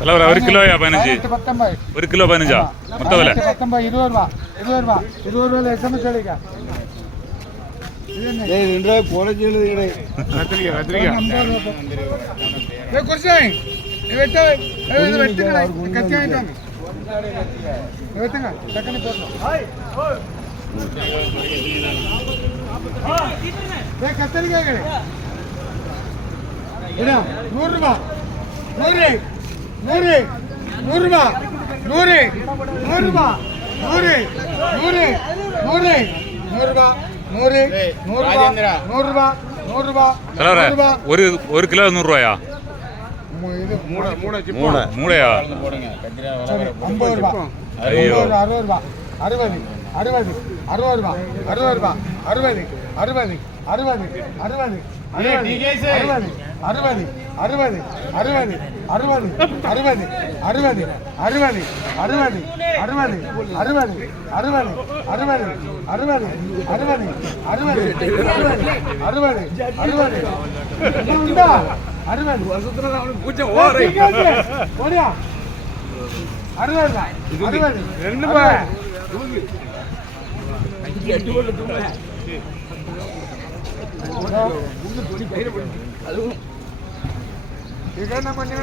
வில ஒரு கிலோ பதினஞ்சு? பதினஞ்சா? மொத்த வில? பத்தொன்பது நூறு நூறு நூறுரூபா நூறு நூறுரூபா நூறு நூறு நூறு. நூறுரூபா நூறு நூறுரூபா நூறுரூபா நூறுரூபா நூறுரூபா ஒரு ஒரு கிலோ நூறுரூவாயா மூளையா ஐம்பது ரூபா. அறுபது ரூபா. அறுபது அறுபது அறுபது ரூபா. அறுபது ரூபா. அறுபது அறுபது அறுபது அறுபது அறுபது. அறுபது அறுபது அறுபது அறுபது அறுபது அறுபது அறுபது அறுபது அறுபது அறுபது அறுபது அறுபது அறுபது அறுபது அறுபது அறுபது அறுபது அறுபது இன்னும் உண்டா அறுபது ஓடியா அறுபது ரூபா அறுபது ரெண்டு இது என்ன பண்ணி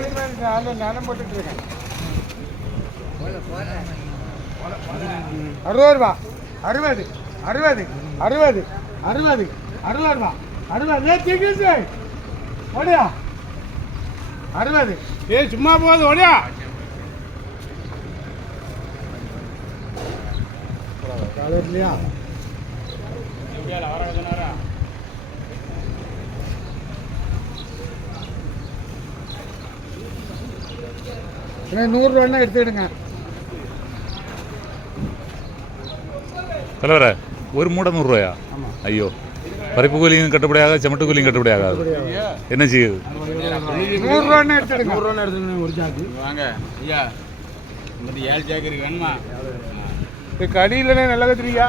நாலு நேரம் போட்டுட்டு இருக்கேன். அறுபது ரூபா. அறுபது அறுபது அறுபது அறுபது அறுபது ரூபா. அறுபது. ஏ ஒடியா அறுபது. ஏய் சும்மா போகுது ஒடியா இல்லையா நூறுரூவான்னா எடுத்துக்கிடுங்க. தலைவரே ஒரு மூடை நூறுரூவாயா? ஐயோ பருப்பு கூலியும் கட்டுப்படியாக செமட்டு கூலியும் கட்டுப்படியாகாது என்ன செய்யுது? நூறுரூவான்னா எடுத்துடுங்க நூறுரூவா எடுத்துக்கணும் ஒரு வாங்க. ஐயா இந்த ஏழு சாக்கு இருக்கு வேணுமா? இது கடியிலனே நல்ல கத்திரிக்கா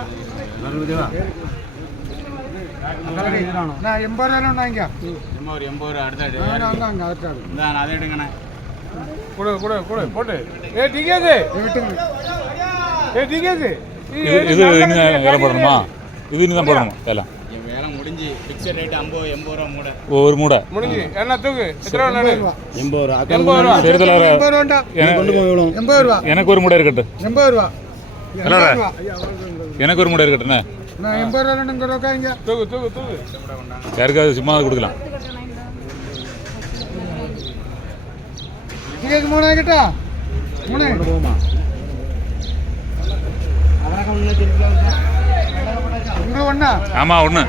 நான் எண்பது ரூபா சும்மா ஒரு எண்பது ரூபா அடுத்த நான் அதை எடுங்கண்ணே. கொடு கொடு கொடு போட்டு. ஏ டிகேது ஏ டிகேது இது இனி வேலை போடணுமா? இது இனி தான் போடணுமா? வேலை. ஒரு மூடை. முடிஞ்சு. என்ன தூக்கு? எண்பது ரூபா. எண்பது எண்பது ரூபா. எனக்கு ஒரு மூடை இருக்கட்டும் எண்பது ரூபா. எனக்கு ஒரு மூடை இருக்கட்டும் யாருக்காவது சும்மா கொடுக்கலாம். ഇതിലേക്ക് മൂന്നായി കേട്ടാ മൂന്ന് ஒண்ணா ആമാ ஒண்ணு